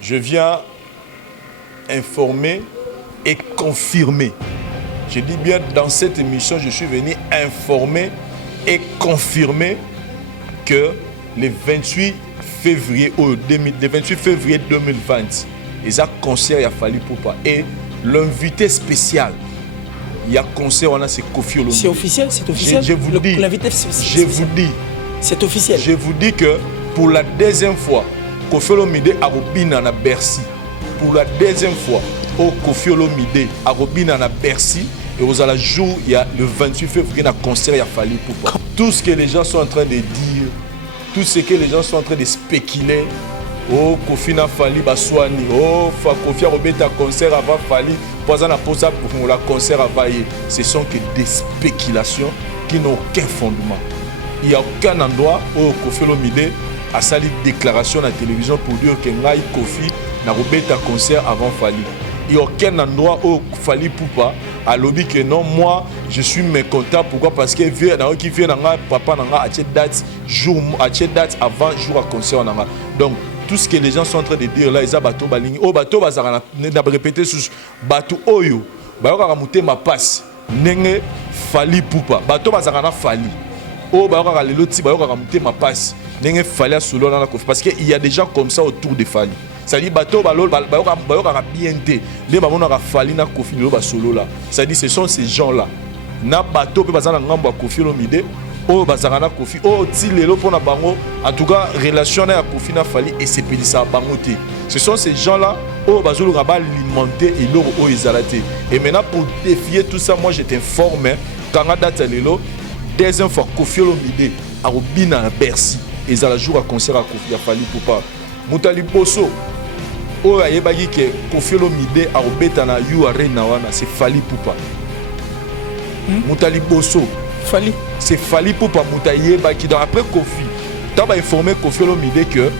je viens informer et confirmer. Je dis bien, dans cette émission, je suis venu informer et confirmer que le 28 février 2020, il y a concert à Fally Ipupa. Et l'invité spécial, il y a concert, c'est Koffi Olomide. C'est officiel, c'est officiel. Je vous dis, je vous dis, c'est officiel. Je vous dis que pour la deuxième fois, Koffi Olomide a Robina à Bercy. Pour la deuxième fois, Koffi Olomide a Robina à Bercy. Et aux la jour, il y a le 28 février, un concert à Fally Ipupa. Tout ce que les gens sont en train de dire, tout ce que les gens sont en train de spéculer, oh, Koffi n'a Fally Baswani, oh, Koffi a remis un concert avant Fally, pour ça, pour le concert avant, ce sont que des spéculations qui n'ont aucun fondement. Il n'y a aucun endroit où Koffi Olomide a sali déclaration à la télévision pour dire que Koffi n'a remis un concert avant Fally. Il n'y a aucun endroit où Fally Ipupa a lobby que non, moi je suis mécontent. Pourquoi? Parce que qui vient papa n'a à date avant jour à concert. Donc tout ce que les gens sont en train de dire là, ils ont bateau balingi. Oh bateau bazara n'a répété sous bateau oyo. Bayoka ramuté ma passe. Nenge Fally Ipupa. Bateau bazara na Fally. Oh bayoka lelo ti bayoka ramuté ma passe. Nenge Fally a solo na Koffi. Parce qu'il y a des gens comme ça autour de Fally. C'est-à-dire bateau balol bayoka bien té. Les babona ra Fally na Koffi lelo ba solo là. C'est-à-dire ce sont ces gens là. Na bateau pe bazana ngambo Koffi Olomide. Oh bazana na Koffi. Oh ti lelo pona bango. En tout cas relation na Koffi na Fally et c'est pédissa bango té. Ce sont ces gens là. Oh bazolo raba alimenter et loro oh ezalate. Et maintenant pour défier tout ça, moi je t'informe quand on date lelo deuxième fois Koffi Olomide a Robina à Bercy. Et ça la jour à concert à Koffi à Fally Ipupa. Moutali Bosso. Oh ayebaki ke Koffi Olomide a obeta na yu arena wana c'est Fally Ipupa. Moutali Bosso Fally c'est Fally Ipupa moutayebaki donc après Koffi tu as informé Koffi Olomide que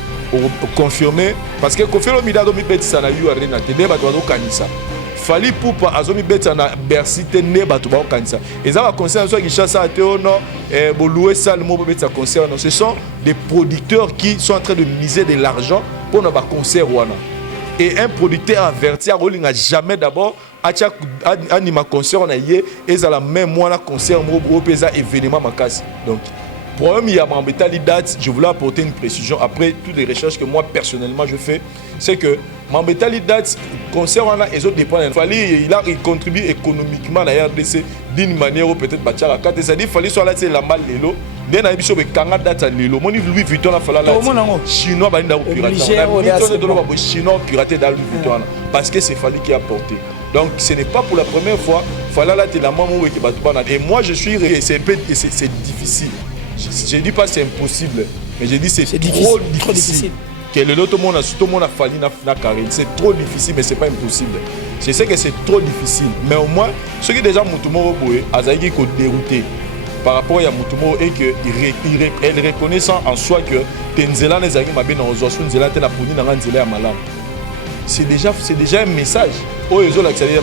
confirmer parce que Koffi Olomide a domi betisa na yu arena te ne bato bazo kanisa Fally Ipupa azomi betisa na Bercy te ne bato bazo kanisa et ça va concert soit qui chasse à te non boloué salle mo betisa concert non ce sont des producteurs qui sont en train de miser de l'argent pour nos concert wana. Et un producteur averti à Rolling n'a jamais d'abord anima concert on a yé et ça la même moi la concert mo pesa événement makasi. Donc problème il y a Mambetali date, je voulais apporter une précision après toutes les recherches que moi personnellement je fais, c'est que Mambetali date concert on a et autres dépend il contribue économiquement à la RDC d'une manière ou peut-être bachara quand c'est dit fallait soit là c'est la mal lelo dès na biso be kanga data lelo moni Louis Vuitton a fallu là chinois ba nda pirater chinois pirater dans Louis Vuitton parce que c'est Fally qui a porté. Donc ce n'est pas pour la première fois Fally là tu la maman qui bat et moi je suis c'est difficile. Je dis pas c'est impossible mais je dis c'est trop difficile. Que le tout le monde a Fally na Karine, c'est trop difficile mais c'est pas impossible. Je sais que c'est trop difficile mais au moins ceux qui déjà Mutumo boye azaiki ko dérouté par rapport à Mutumo et que elle reconnaissant en soi que Tenzela nezaki mabe na ozosu nzela te na poni na nzela ya malam. C'est déjà un message. Oh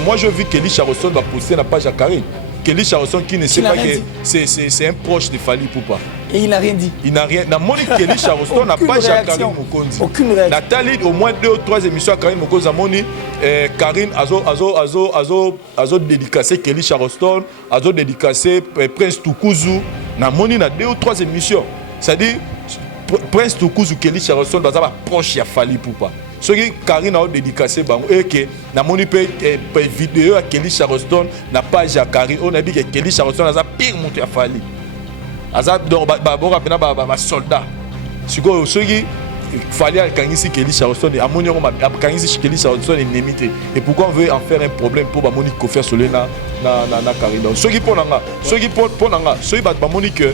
moi je vu Kelly Charleston va poster la page à Karine. Kelly Charleston qui ne sait pas que c'est un proche de Fally Ipupa. Et il n'a rien dit. Il n'a rien. Dans Monique Kelly Charleston n'a pas Karine Mokondi. Aucune réaction. Nathalie, au moins 2 ou 3 émissions à Karine Mokondi. Karine a dédicacé Kelly Charleston, a dédicacé Prince Tukuzu. Dans Monique, il y a 2 ou 3 émissions. C'est-à-dire, Prince Tukuzu, Kelly Charleston, va être proche de Fally Ipupa. Ce qui Karine a dédicacé et que na moni pe vidéo à Kelly Charleston n'a pas à Karine on a dit que Kelly Charleston a pire monté à Fally azab donc ba soldat ce qui Fally a kangisi Kelly Charleston et amoni on a kangisi Kelly Charleston et nemité et pourquoi on veut en faire un problème pour ba moni ko faire solena na Karine donc ce qui pour nanga ce qui ba moni que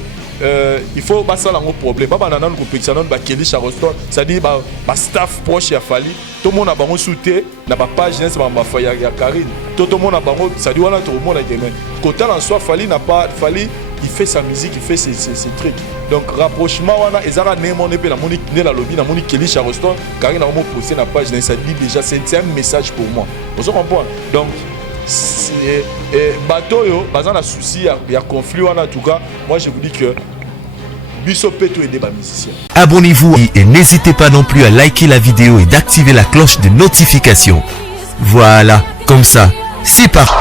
il faut pas ça un problème pas dans une compétition ba Kelly Charleston ça dit ba staff proche à Fally tout le monde a bango souté na ba page jeunesse ba ya Karine tout le monde a bango ça dit voilà tout le monde a gagné côté en soi Fally n'a pas Fally il fait sa musique il fait ses trucs donc rapprochement wana ezara némon pe na monique ne la lobby na monique Kelly Charleston Karine a mo poster na page jeunesse ça dit déjà c'est un message pour moi vous comprenez donc bateau yo bazan a souci il y a conflit en tout cas moi je vous dis que biso pe to aider ba musiciens. Abonnez-vous et n'hésitez pas non plus à liker la vidéo et d'activer la cloche de notification. Voilà, comme ça, c'est parti.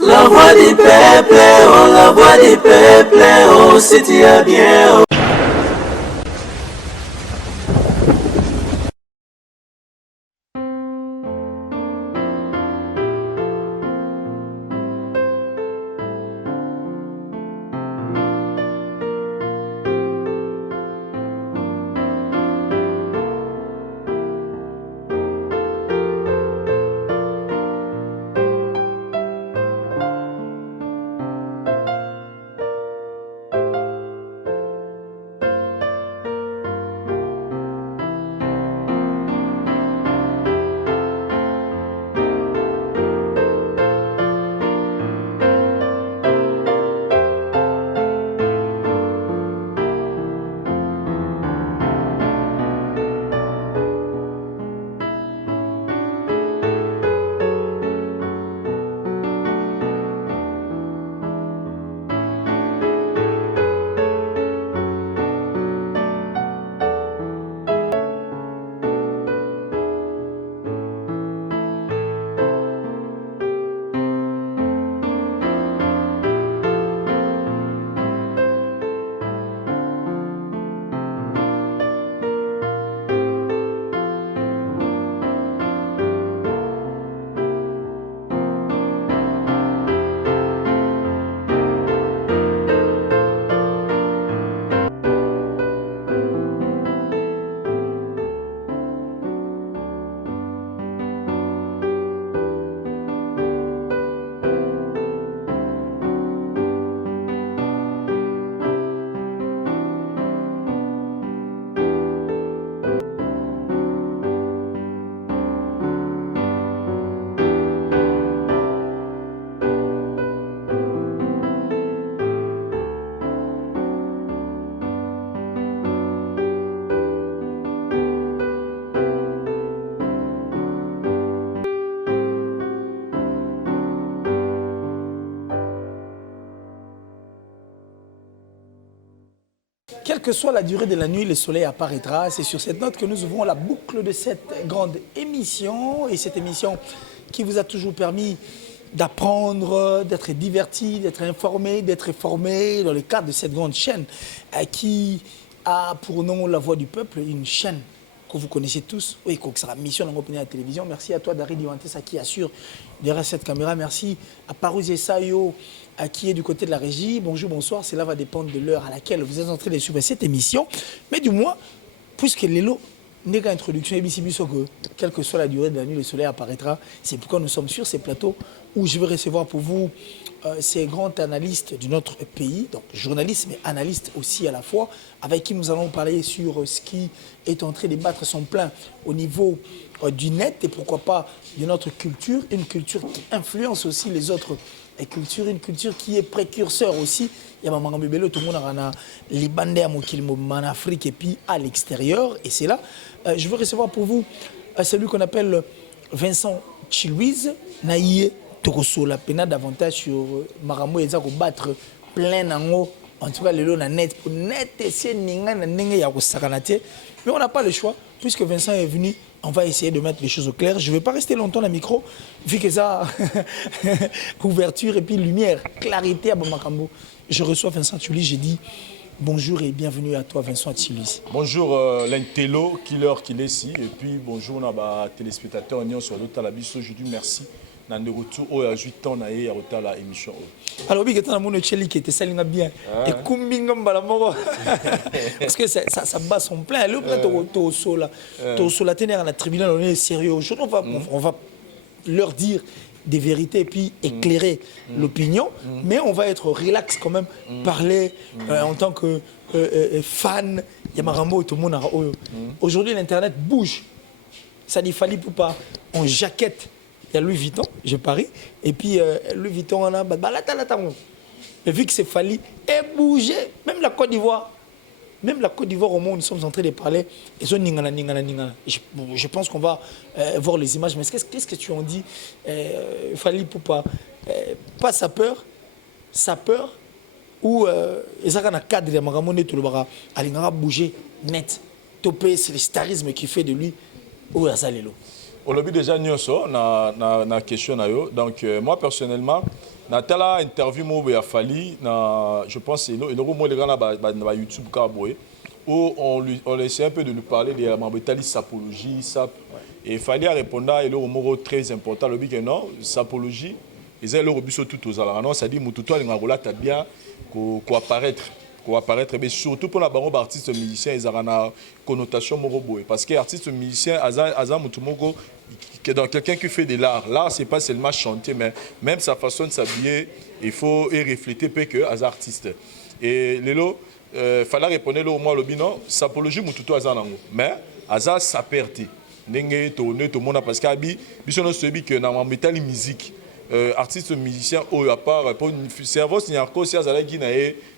La voix du peuple, oh la voix du peuple, oh si tu es bien. Quelle que soit la durée de la nuit, le soleil apparaîtra. C'est sur cette note que nous ouvrons la boucle de cette grande émission. Et cette émission qui vous a toujours permis d'apprendre, d'être diverti, d'être informé, d'être formé dans le cadre de cette grande chaîne qui a pour nom La Voix du Peuple, une chaîne que vous connaissez tous. Oui, c'est la mission de la télévision. Merci à toi, Dari Diwantesa, qui assure derrière cette caméra. Merci à Parouzi Sayo, qui est du côté de la régie. Bonjour, bonsoir. Cela va dépendre de l'heure à laquelle vous êtes en train de suivre cette émission. Mais du moins, puisque Lélo n'est qu'à introduction, quelle que soit la durée de la nuit, le soleil apparaîtra. C'est pourquoi nous sommes sur ces plateaux où je vais recevoir pour vous ces grands analystes de notre pays, donc journalistes mais analystes aussi à la fois, avec qui nous allons parler sur ce qui est en train de battre son plein au niveau du net et pourquoi pas de notre culture, une culture qui influence aussi les autres cultures, une culture qui est précurseur aussi. Il y a maman bébé, tout le monde a les bandes en Afrique et puis à l'extérieur. Et c'est là, je veux recevoir pour vous celui qu'on appelle Vincent Chilouise, Naïe Tokoso, la peine davantage sur Maramo et Zako battre plein d'ango. En tout cas, le lot net pour net essayer de mais on n'a pas le choix, puisque Vincent est venu, on va essayer de mettre les choses au clair. Je ne vais pas rester longtemps dans le micro, vu que ça, ouverture et puis lumière, clarité à Bamakambo. Je reçois Vincent Chilouise, j'ai dit bonjour et bienvenue à toi Vincent Chilouise. Bonjour l'intello, killer qui est ici, et puis bonjour à téléspectateurs, sur l'autre aujourd'hui, merci. De retour au 8 ans à la émission. Alors oui, quand on a qui était salinga bien et kumbinga mbalamoro parce que ça bat son plein. Le plateau sur la ténère à la tribunal, on est sérieux. Aujourd'hui, on va leur dire des vérités et puis éclairer l'opinion, mais on va être relax quand même, parler en tant que fan. Yamarambo, tout le monde. Aujourd'hui, l'internet bouge. Ça n'y fallait pas en jaquette. Il y a Louis Vuitton, je parie. Et puis, Louis Vuitton, on a... Mais vu que c'est fallu et bouger, même la Côte d'Ivoire, Même la Côte d'Ivoire, au moment où nous sommes en train de parler, ils ont ningana, ningana, ningana. Je pense qu'on va voir les images, mais qu'est-ce que tu en dis, Fally Ipupa, pas sa peur, ou ils ont un cadre de Magamone, tout le bara, Alingara bouger net, topé, c'est le starisme qui fait de lui, ou Azalelo. On l'a vu déjà nyonso na question na yo. Donc moi personnellement na tala interview mo ya Fally na je pense c'est le mo les gars na YouTube ka boy où on essaie un peu de nous parler de la sapologie sap et Fally a répondu et le mot très important le que non sapologie ils ont le rebiso tout aux alors non ça dit mututo les ngarola ta bien ko apparaître mais surtout pour la baron artiste musicien ils ont une connotation moroboé parce que artiste musicien aza mutumoko que dans quelqu'un qui fait de l'art c'est pas seulement chanter mais même sa façon de s'habiller il faut y refléter peu que as artiste et lelo fallait répondre au moins le binon sapologie mututo aza nango mais aza sa perte ndenge tourner tout monde parce que abi biso no sebi que na métal musique artiste musicien au à part pour cerveau signarco si azala qui na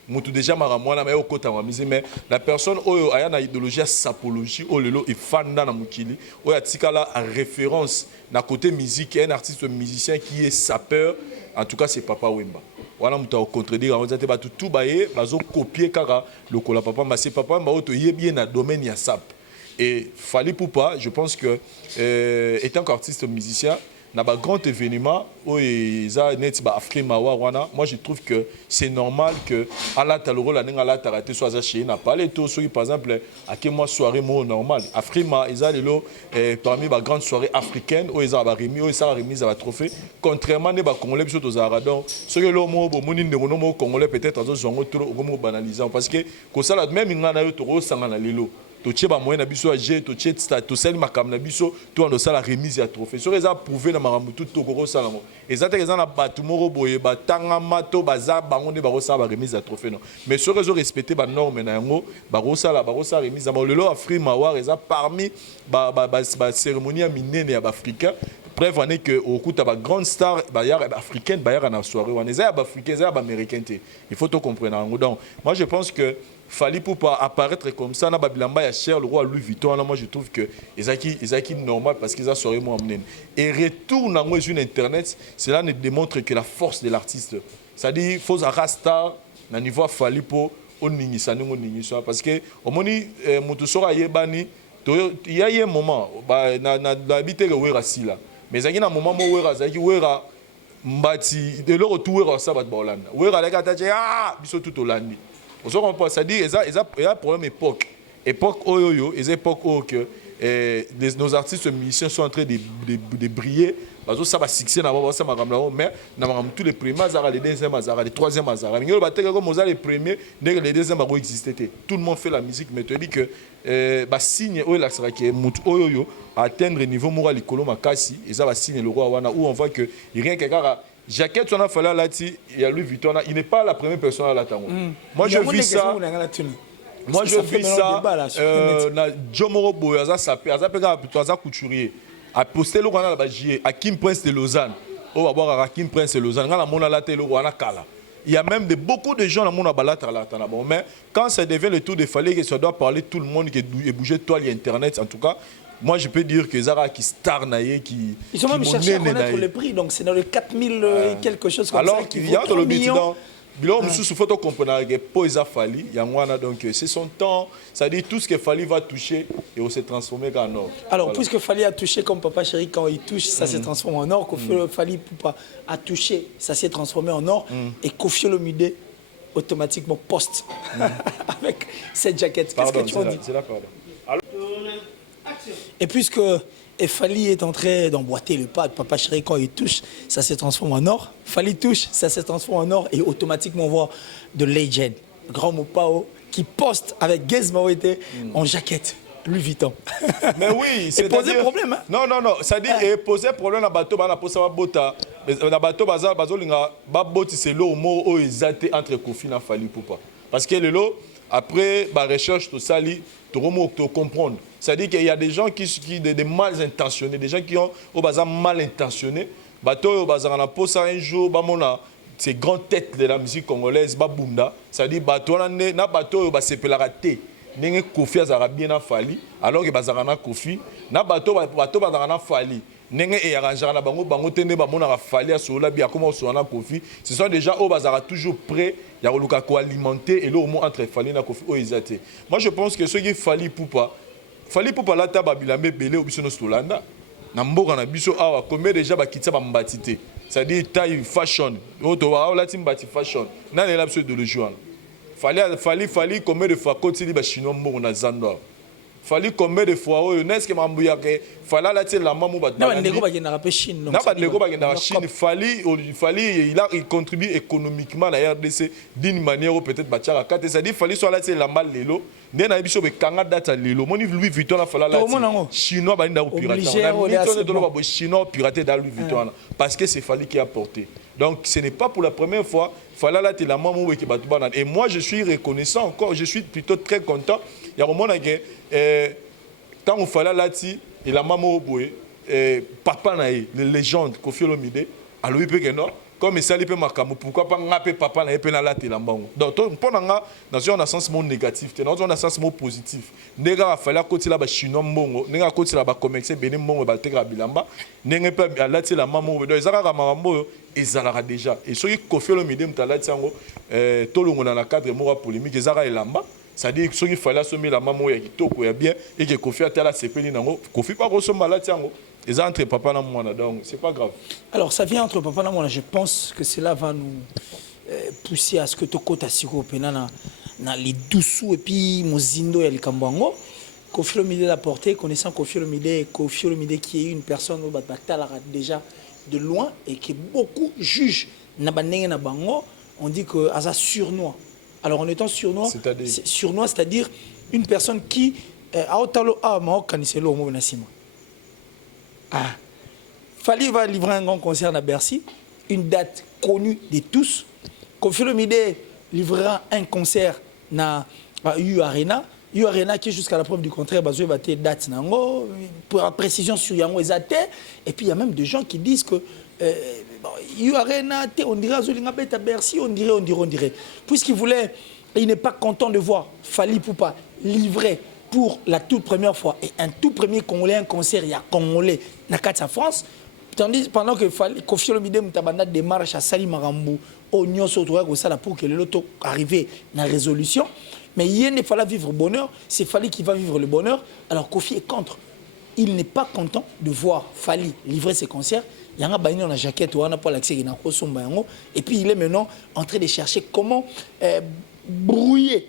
mutu déjà maramwana mais au côté mais la personne oyo aya na idéologie ya sapologie o lelo e fanda na mukili oyo atikala en référence na côté musique un artiste musicien qui est sapeur en tout cas c'est Papa Wemba wana mutu au contredire on zate ba tout baye bazo copier kaka lokola Papa mais c'est Papa Wemba oto yebi na domaine ya sap et Fally Ipupa je pense que étant qu'artiste musicien na ba grand événement où ils net ba Afrima wana moi je trouve que c'est normal que ala taloro la ninga la taraté soit acheté na pas les taux par exemple à quel mois soirée mo normal Afrima ils a lelo parmi ba grande soirée africaine où ils a ba remis où ils a remis à trophée contrairement ne ba congolais biso to zaradon ce que lo mo bo moni ndeko no mo congolais peut-être azo zongo trop mo banalisant parce que ko sala même ngana yo to sanga na lelo totie ba moyen na biso age totie to sel makam na biso to ando sala remise ya trophée so reza prouver na makambo tout to ko sala mo ezate reza na batu moko boye batanga mato baza bango ne ba sala ba remise ya trophée non mais so rezo respecter ba norme na yango ba sala remise na lelo Afrima war eza parmi ba cérémonie minene ya ba africain preuve en est que au coup ta ba grande star ba ya africaine ba ya na soirée on eza ba africain eza ba américain il faut to comprendre donc moi je pense que Fally Ipupa apparaître comme ça na babilamba ya cher le roi Louis Vuitton là moi je trouve que ezaki normal parce qu'ils a soirée moi amnen et retourne à moi sur internet cela ne démontre que la force de l'artiste c'est-à-dire faut rasta na niveau Fally Ipupa on ningisa parce que au moni mutu sora yebani il y a un moment na habité le wera sila mais il y a un moment mo wera mbati de le retour ça va bolanda wera la kata biso tout olandi on se comprend ça dit il y a problème époque oyoyo et époque où que nos artistes musiciens sont en train de briller parce que ça va succès na ba ça mais na tous les premiers azara les deuxième azara les troisième azara mais ba teka comme les premiers dès que les deuxième ba exister tout le monde fait la musique mais tu dis que ba signe oyo la sera que mutu oyoyo atteindre niveau moral likolo makasi et ça va signe le roi wana où on voit que rien que Jaquette, on a fallu là, il y a Louis Vuitton, il n'est pas la première personne à l'attendre. Moi, je vis ça. Moi, je vis ça. Jomoro Boyaza, ça peut être couturier. A posté le Rwanda à Kim Prince de Lausanne. On va voir à Kim Prince de Lausanne. Il y a même beaucoup de gens dans le monde. Mais quand ça devient le tour de Fally, que ça doit parler tout le monde, qui est bougé toile Internet, en tout cas. Moi, je peux dire que Zara qui star naïe qui. Ils ont même cherché à connaître le prix, donc c'est dans les 4000 et quelque chose comme alors, ça. Il y a dans le bilan. Bilan, il faut comprendre que Poisa Fally, il y a un donc c'est son temps. Ça dit tout ce que Fally va toucher et on s'est transformé en or. Alors, voilà. Puisque Fally a touché comme Papa Chéri, quand il touche, ça s'est transformé en or. Koffi Fally Ipupa a touché, ça s'est transformé en or. Et Koffi Olomide automatiquement poste avec cette jaquette. Qu'est-ce que tu en dis? C'est là, pardon. Et puisque Fally est en train d'emboîter le pas de Papa Chéri, quand il touche, ça se transforme en or. Fally touche, ça se transforme en or et automatiquement on voit de Legend, grand Mopao, qui poste avec Gez Mawete en jaquette. Louis Vuitton. Mais oui, c'est poser problème. Hein? Non, ça dit poser problème à bateau, na posa bota. Na bateau bazolinga baboti c'est l'eau mot o exaté entre Koffi na Fally Ipupa. Parce que le lot après ba recherche tout ça li to comprendre. C'est-à-dire qu'il y a des gens qui des mal intentionnés, des gens qui ont au bazar mal intentionnés. Bateau au bazar na posa un jour ba mona ces grandes têtes de la musique congolaise babunda. C'est-à-dire bateau na bateau ba sepela raté. ndenge Kofi azara bien na Fali alors que bazara na Kofi na bato bazara na Fali ndenge et arrangera na bango tene ba mona Fali asola bien comment on na Kofi ce sont déjà au bazara toujours prêt ya koluka ko alimenter et le mot entre Fali na Kofi o ezate. Moi je pense que ce qui Fali Poupa la taba bilambe belé au biso no Solanda na mboka na biso awa combien déjà ba kitsa ba mbatité c'est-à-dire taille fashion auto wa la timbati fashion na les lapso de le jour. Fali combien de fois quand il chinois mort na Zando. Fali combien de fois oh n'est-ce que mambuya que fala la telle la maman ba na ndeko ba genda ka Chine na ba ndeko ba genda Chine Fali il contribue économiquement à la RDC d'une manière peut-être ba tchara kate c'est-à-dire Fali soit la telle la mal lelo ndena biso be kanga data lelo moni Louis Vuitton la fala la chinois ba nda pirater on a mis de ba chinois pirater dans Louis Vuitton parce que c'est Fali qui a porté. Donc ce n'est pas pour la première fois fala la telle la maman qui ba tubana et moi je suis reconnaissant encore je suis plutôt très content il y a moment que tant on fallait là et la maman boy papa nae les légendes Koffi Olomide alors il peut que non comme ça il peut marquer pourquoi pas ngaper papa nae peut na la la bango donc pour nga dans un sens mot négatif dans un sens mot positif nega fallait côté là ba chinois mbongo nega côté là ba commercer bene mbongo ba tekra bilamba nenge pas la la maman donc ezaka marambo ezalaka déjà et ce qui Koffi Olomide mtala tiango tolongo na cadre mora polémique ezaka elamba. C'est-à-dire que ce qu'il fallait assommer la maman qui toko ya bien et que Kofi a tel à sepeli nango Kofi pas grosso malade tiango et ça entre papa na moi donc c'est pas grave. Alors ça vient entre papa na moi je pense que cela va nous pousser à ce que tokota siko penana na les doussous et puis mozindo ya likambango Koffi Olomide l'a porté connaissant Koffi Olomide qui est une personne au batala déjà de loin et qui beaucoup juge na banenge na bango on dit que asa surnois. Alors en étant surnois, c'est-à-dire une personne qui Fali va livrer un grand concert à Bercy, une date connue de tous. Koffi Olomide livrera un concert à U Arena. U Arena qui jusqu'à la preuve du contraire, il va être date pour la précision sur Yango Ezate. Et puis il y a même des gens qui disent que U Arena, on dirait à Bercy, on dirait. Puisqu'il voulait, il n'est pas content de voir Fali Poupa livrer pour la toute première fois et un tout premier Congolais, un concert, il y a Congolais, dans la France. Tandis pendant que Koffi Olomide Moutabanda démarche à Sali Marambu, au Nyon Sotoua, pour que le loto arrive dans la résolution. Mais il ne fallait vivre le bonheur, c'est Fali qui va vivre le bonheur. Alors Koffi est contre. Il n'est pas content de voir Fali livrer ses concerts. Il y a un baigné dans la jaquette, on a pas l'accès, et puis il est maintenant en train de chercher comment brouiller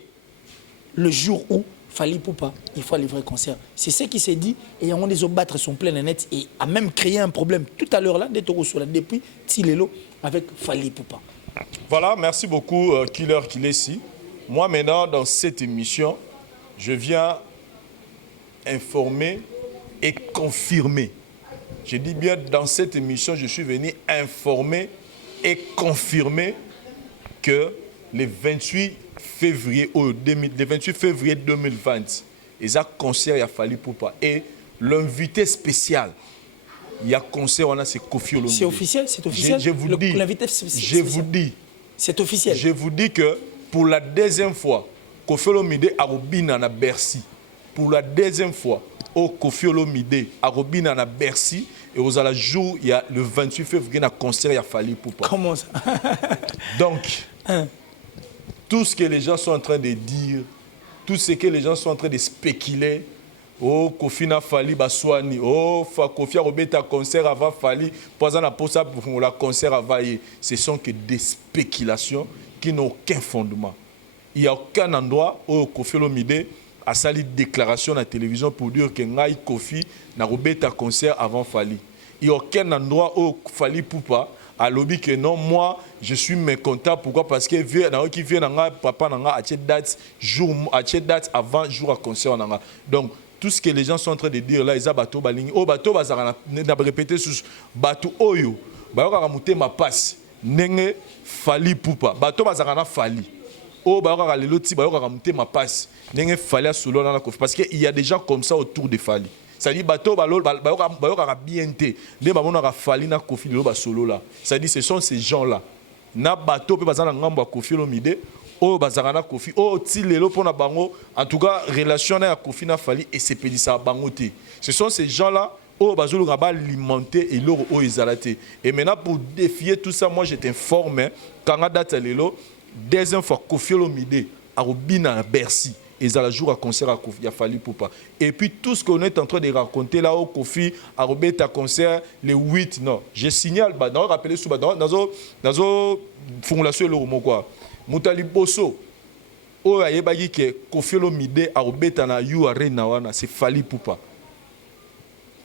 le jour où Fali Poupa, il faut livrer le concert. C'est ce qui s'est dit, et on les a battre son plein net et a même créé un problème tout à l'heure là, depuis Tilelo avec Fali Poupa. Voilà, merci beaucoup Killer Kilesi. Moi maintenant dans cette émission, je viens informer et confirmer. Je dis bien dans cette émission, je suis venu informer et confirmer que le 28 février 2020, il y a un concert à Fali Poupa. Et l'invité spécial, il y a un concert, c'est Koffi Olomide. C'est officiel, c'est officiel. Je vous dis, c'est officiel. Je vous dis que pour la deuxième fois, Koffi Olomide a Robina à Bercy. Pour la deuxième fois, au Koffi Olomide à Robina à Bercy. Et aux la jour, il y a le 28 février, il y a un concert à Fali Poupa. Comment ça? Donc, tout ce que les gens sont en train de dire, tout ce que les gens sont en train de spéculer, oh, Koffi na Fali Baswani, oh, Koffi a Robeta concert avant Fali, pour ça, pour la concert avant, ce sont que des spéculations qui n'ont aucun fondement. Il n'y a aucun endroit où Koffi Olomide a sali déclaration à la télévision pour dire que Ngai Koffi n'a Robeta concert avant Fali. Il n'y a aucun endroit où Fali Poupa a lobby que non, moi, je suis mécontent. Pourquoi? Parce que qui vient papa n'a date avant jour à concert. Donc, tout ce que les gens sont en train de dire là, ils ont bateau balingi. Oh, bateau bazara n'a répété sur bateau oyo. Bayoka ramuté ma passe. Nenge Fali Poupa. Bateau bazara na Fali. Oh, bayoka le loti bayoka ramuté ma passe. Nenge Fali a solo na Koffi. Parce qu'il y a des gens comme ça autour de Fali. C'est-à-dire bateau bayoka bien té. Les babona ka Fali na Koffi le ba solo là. C'est-à-dire ce sont ces gens là. Na bateau pe bazana ngambo Koffi Olomide. oh bazarana Kofi oh tilelo pona bango en tout cas relation na Kofi na Fally et c'est pédissa bangote. Ce sont ces gens là oh bazolo ngaba alimenter et leur oh ezalate. Et maintenant pour défier tout ça moi je t'informe quand date lelo deuxième fois Kofi Olomide a Robina à Bercy. Ils allaient jouer à concert à Kofi, il a fallu pour pas. Et puis tout ce qu'on est en train de raconter là au Kofi, à Robert à concert, les 8, non. Je signale, bah, non, rappelez sous dans formulation le mot quoi. Moutali Bosso, oh ayebagi que Kofi Olomide à Robert na you arena wana, c'est fallu pour pas.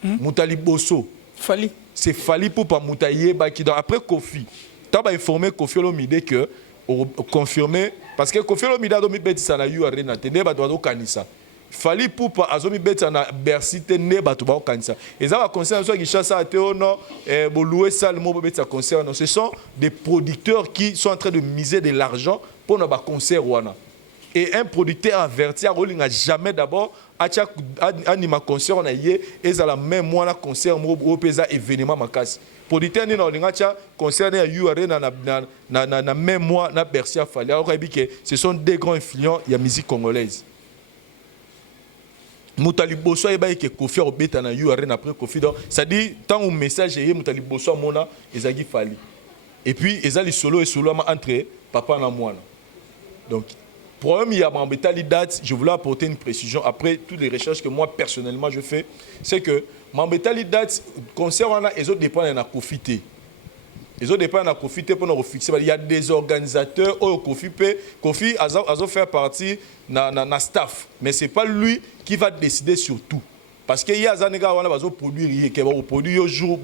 Moutali Bosso, Fally. C'est fallu pour pas Moutaye baki. Après Kofi, tu as informé Kofi Olomide que confirmé parce que Kofi Olomide a domi beti sana yu arena te ne bato ba kanisa Fally Poupa azomi beti na Bercy te ne bato ba kanisa et ça va concerne soit qui chasse à Théono bo louer salle mo beti concert non ce sont des producteurs qui sont en train de miser de l'argent pour nos concert wana et un producteur averti a rolinga jamais d'abord anima concert on a yé et ça la même moi la concert mo pesa événement makasi producteur ni na olinga tia concert na yu arena na même moi na Bercy a Fally alors que ce sont des grands influents il y a musique congolaise Moutali Bosso eba ke Kofi obeta na yu arena après Kofi donc ça dit tant un message et Moutali Bosso mona ezagi Fally et puis ezali solo et solo entre papa na mwana donc problème il y a Mambetali date, je voulais apporter une précision après toutes les recherches que moi personnellement je fais, c'est que Mambetali date concernant les autres dépendants de Kofi. Les autres dépendants de Kofi pour nous fixer. Il y a des organisateurs au Kofi a fait partie na staff, mais c'est pas lui qui va décider sur tout. Parce qu'il y a des gens qui vont produire jour.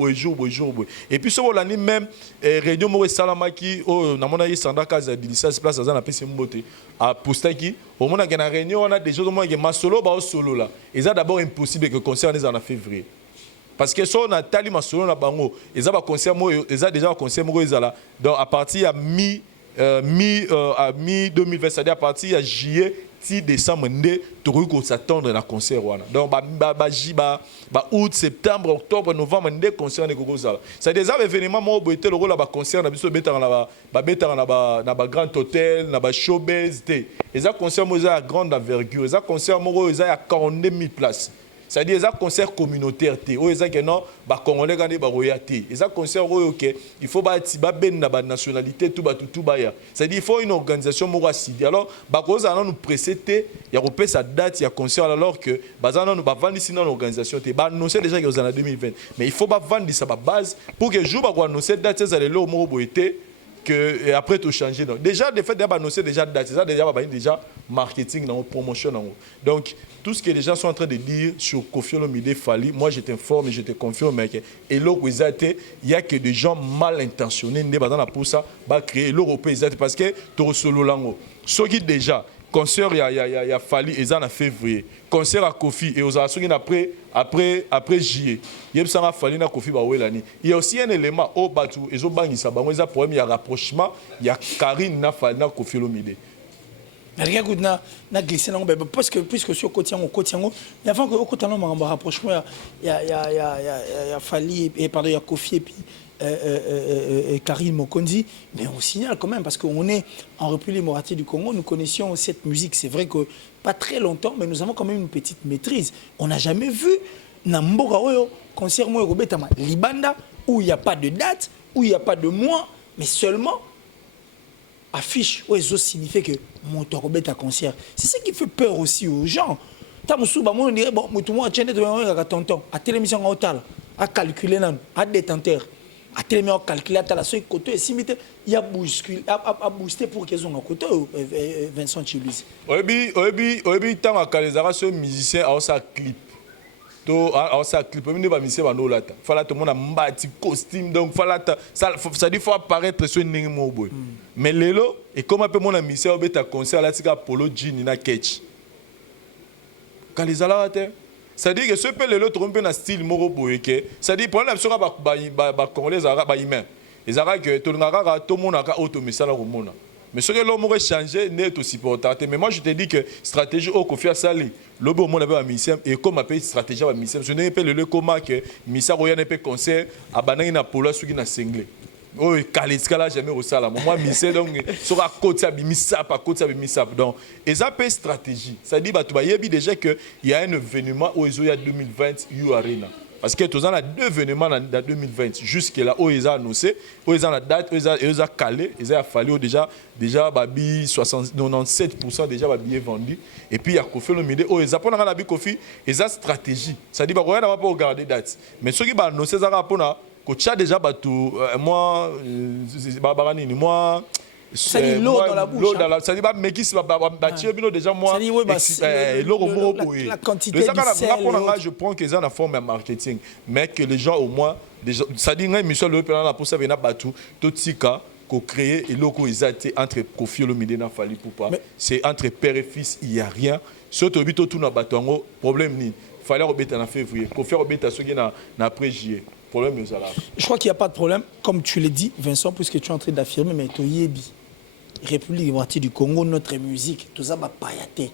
Et puis, ce qu'on a même réunion Maurice Salamaki, on a eu Sandra Dilisa's place à PC Mbote, à Postaki. Au moment où on a réunion, on a des gens qui sont solo là. Et c'est d'abord impossible que le concert soit en février. Parce que si on a tali solo na bango, ils ont déjà un concert là. Donc à partir à mi 2020, c'est-à-dire à partir de juillet 6 décembre, on s'attendre à un concert. Donc, août, septembre, octobre, novembre, on concert. C'est des événements qui ont été le concert dans le grand hôtel, dans le showbiz. Et ça concert à grande envergure. Ça concert à 42 000 places. C'est-à-dire que concert communautaire, il faut que il faut la nationalité, c'est-à-dire qu'il faut une organisation. Alors, nous allons nous précéder, il y a sa date, il y a concert, alors que nous allons vendre l'organisation. Nous annoncer déjà qu'il y a en 2020. Mais il faut vendre sa base pour que le jour où nous cette date, ça allait que après tout changer. Déjà, le fait d'annoncer déjà date, ça déjà marketing, promotion. Donc, tout ce que les gens sont en train de dire sur Kofi Olomide Fally, moi je t'informe et je te confirme et là il y a que des gens mal intentionnés pour ça va créer l'Européen parce que tu solo lango. Ce qui déjà concert il y a Fally et ça en février. Concert à Kofi et aux assurances après juillet. Il y a Fally na Kofi bawelani. Il y a aussi un élément au batu et zo bangisa bango ça problème il y a rapprochement, il y a Karine na Fally na Kofi Olomide. Regarde, na glissé parce que puisque sur côté mais avant que au côté on rapprochement il y a Fally et pardon il y a Kofi et puis Karine Mokonzi, mais on signale quand même parce qu'on est en République démocratique du Congo, nous connaissions cette musique, c'est vrai que pas très longtemps, mais nous avons quand même une petite maîtrise. On n'a jamais vu Namboka Oyo concert moi Robetama Libanda où il n'y a pas de date, où il n'y a pas de mois, mais seulement affiche où ça signifie que mon Robert à concert. C'est ça qui fait peur aussi aux gens. On dirait bon, tout le monde a tonton, à télévision à calculer, à détenteur, à télévision à calculer, à la seule côté, il y a boosté pour qu'ils ont un côté, Vincent Chiluzi. Obi, tant à Kalezara, ce musicien a un clip. Ça clip même pas misé bano là fallait tout le monde a mbati costume donc ça dit faut apparaître sur une boy mais lelo et comment peut mon misé au beta concert là tika polo jean na ketch quand les ala te ça dit que ce peut lelo tromper na style moro boy que ça dit pour la sera ba congolais ara ba humain les ara que tout ngara tout monde a auto misala ko mona. Mais ce que l'homme aurait changé n'est aussi important. Mais moi, je te dis que stratégie au Kofi a sali. L'homme au monde avait un ministère et comme appelle stratégie à ministère. Je n'ai pas le comment que ministère Roya n'est pas conseil à banane na polo sur qui na singlé. oh Kaleska jamais au sala moi misé donc sur à côté ça bimisap à côté ça bimisap donc et ça peut stratégie ça dit bah tu vas déjà que il y a un événement au Ezoya 2020 U Arena parce que tous en a deux événements dans 2020 jusque là où ils ont annoncé où ils ont la date où ils ont calé ils ont fallu déjà babi 97% déjà ba billets vendus et puis il y a Kofi Olomide où ils ont pendant la bi Kofi ils ont stratégie ça dit bah on va pas regarder date mais ceux qui va annoncer ça rapona coach déjà bateau moi babarani moi ça dit l'eau dans la bouche ça dit bah mais qui va tirer déjà moi la quantité de sel je prends que ça en forme marketing mais que les gens au moins déjà ça dit Michel le plan pour ça venir bateau tout tika qu'on créer et loco ils été entre Kofi Olomide na Fally Ipupa c'est entre père et fils il y a rien surtout bito tout na bateau problème ni fallait rebêter en février Kofi rebêter ce qui na après juillet. Je crois qu'il n'y a pas de problème. Comme tu l'as dit, Vincent, puisque tu es en train d'affirmer, mais Toyebi, République démocratique du Congo, notre musique, tout ça va payater.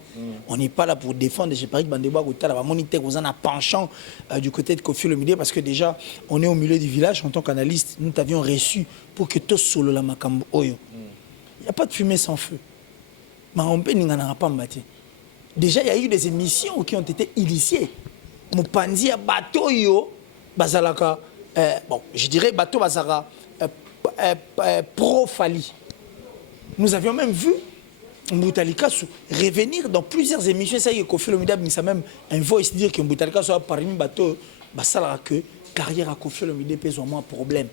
On n'est pas là pour défendre. J'ai parlé que Bandeba Gouta, va moniter, vous en a penchant du côté de Kofi Olomide, parce que déjà, on est au milieu du village. En tant qu'analyste, nous t'avions reçu pour que tout solo la makambo oyo. Il n'y a pas de fumée sans feu. Mais on peut n'y en pas maté. Déjà, il y a eu des émissions qui ont été initiées. Mopanzi à bateau yo, bazalaka. Bon, je dirais bateau bazara pro Fally. Nous avions même vu Mboutalika revenir dans plusieurs émissions. Ça y est, Kofi Olomide a même un voice dire que Mboutalika soit parmi bateau basala que carrière à Kofi Olomide pèse au moins problème.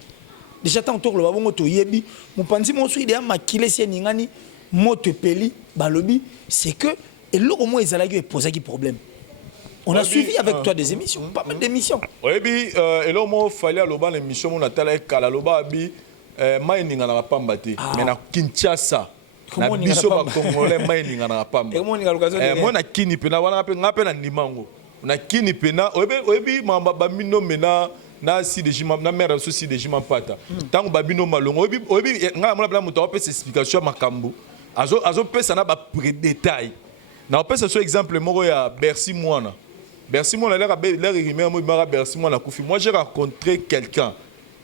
Déjà tant que le babongo to yebi, Moupanzi mon sou idéal makile si ningani moto peli balobi, c'est que et là au moins ils allaient poser qui problème. On a suivi avec toi des émissions, pas mal d'émissions. Oui, et là, il fallait aller à l'émission, on a télé Kalaloba, mining à la Pambate, mais na Kinshasa. Na biso ba Congolais mining à la Pamba. Moi na Kini pena, wana na Nimango. Na Kini pena, oyebi mamba mino mena na si de jima na mère aussi de jima pata. Tango babino malongo, oyebi nga mona bla muto opesa explication makambo. Azo pesa na ba détail. Na opesa so exemple moko ya Bercy Mwana. Bercy Mwana moi j'ai rencontré quelqu'un.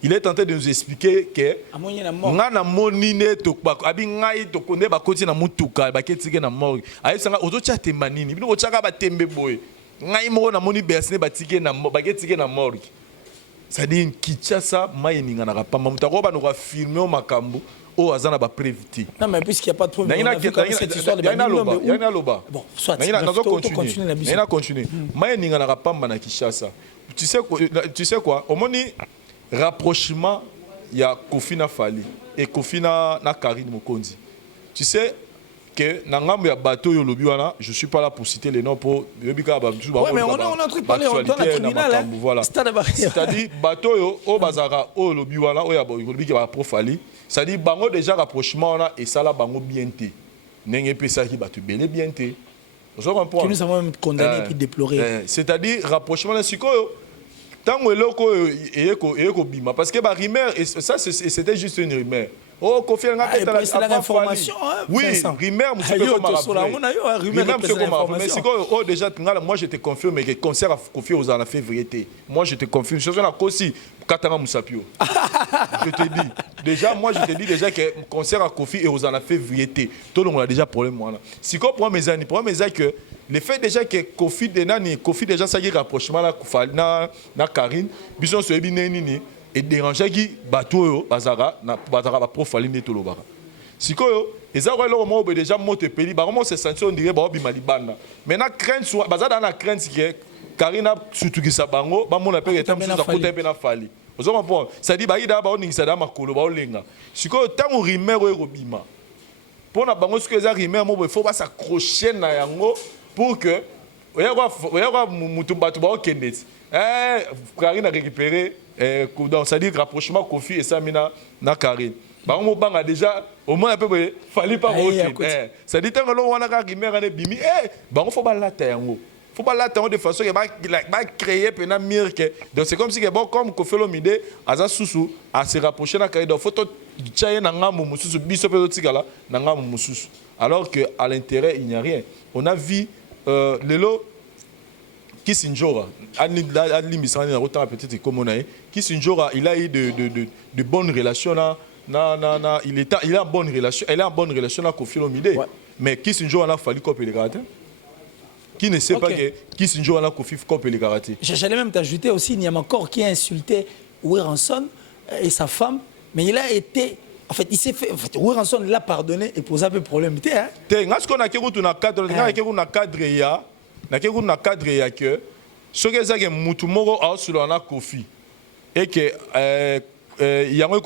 Il est tenté de nous expliquer que ngana monine to abi ngai to konde ba koti na mutuka ba ketike na mort. Ayi sanga ozo cha temanini. Bino ko chaka ba tembe boy. Ngai mo na moni Bercy ba tike na ba ketike na mort. Ça dit Kinshasa mining na rapamba mutako ba no ka filmer au makambo. Oh, azana ba prévité. Non mais puisqu'il n'y a pas de problème, on a vu comme cette histoire de Babylone. Il y a loba. Bon, soit il y a continuer. Maya ninga na rapamba na Kinshasa. Tu sais quoi? Au moni rapprochement il y a Kofi na Fally et Kofi na Karine Mokonzi. Tu sais que na ngambo ya bateau yo lobi wana, je suis pas là pour citer les noms pour yobika ba tout ba. Ouais, mais on est en train de parler dans la tribunal. Voilà. C'est-à-dire bateau yo o bazara o lobi wana o ya bo lobi ki ba pro Fally. C'est-à-dire bango déjà rapprochement on a et ça là bango bien té. Nenge pesa ki batu belé bien té. Vous comprenez? Nous avons même condamné et puis déploré. C'est-à-dire rapprochement là sikoyo tango eloko eko bima parce que ba rumeur et ça c'était juste une rumeur. Oh, Kofi a fait l'information. Oui, rumeur, mais c'est quoi? Déjà, moi je te confirme que le concert à Kofi aux en février. Moi je te confirme. Je suis là aussi, Katara Moussapio. Je te dis. Déjà, moi je te dis déjà que le concert à Kofi et aux en février. Tout le monde a déjà problème. Si quoi pour mes amis, que le fait déjà que Kofi déjà ça y est rapprochement na Karine, bison so ebineni et déranger qui bateau bazara na bazara ba profali neto lobaka sikoyo ezako eloko mo déjà moto peli ba comment se sentir on dirait ba bima libanda maintenant crainte soit bazara na crainte que Karina surtout qui sa bango ba mona pe etam sur sa côté pe na Fally ozo comprendre ça dit ba ida ba oningisa da makolo ba olenga sikoyo tango rumeur ero bima pona bango ce que za rumeur mo faut pas s'accrocher na yango pour que oya mutu batu ba okendeti Karine a récupéré c'est-à-dire rapprochement Kofi et Samina na Karine. Bah on banga déjà au moins un peu fallait pas c'est-à-dire tant que l'on a rumeur ane bimi bah on faut pas la terre faut pas la terre de façon que va créer pena mirke donc c'est comme si que bon comme Kofi Olomide aza susu à se rapprocher na Karine donc faut to tchaye na ngamu mususu biso pe tikala na ngamu mususu alors que à l'intérieur il n'y a rien. On a vu lelo Kisinjora, peut-être comme on a Kisinjora, il a eu de bonnes relations là. Il est en bonne relation. Elle est en bonne relation avec Koffi Olomide. Ouais. Mais Kisinjora a fallu couper les karaté. Qui ne sait pas que Kisinjora a couper les karaté. J'allais même t'ajouter aussi, il y a encore qui a insulté Werrason et sa femme, mais il a été. En fait, il s'est fait. En fait, Werrason l'a pardonné et posé un peu problème. Est-ce qu'on a cadre que ce que c'est que Mutumoro a sur la Koffi et que il y a un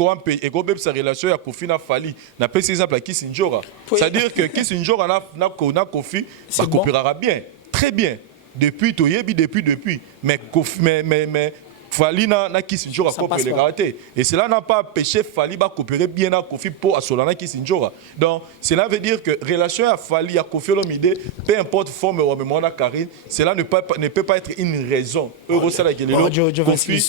sa relation avec Koffi n'a fallu n'a pas exemple à Kisinjora. C'est-à-dire que Kisinjora n'a Koffi ça coopérera bien, très bien depuis mais Fali na Kisinjora coopérer raté et cela n'a pas empêché Fali ba coopérer bien à Koffi pour Asolana Kisinjora. Donc cela veut dire que relation à Fali à Koffi Olomide peu importe forme ou même à Karine, cela ne peut pas être une raison. Euro ça la Koffi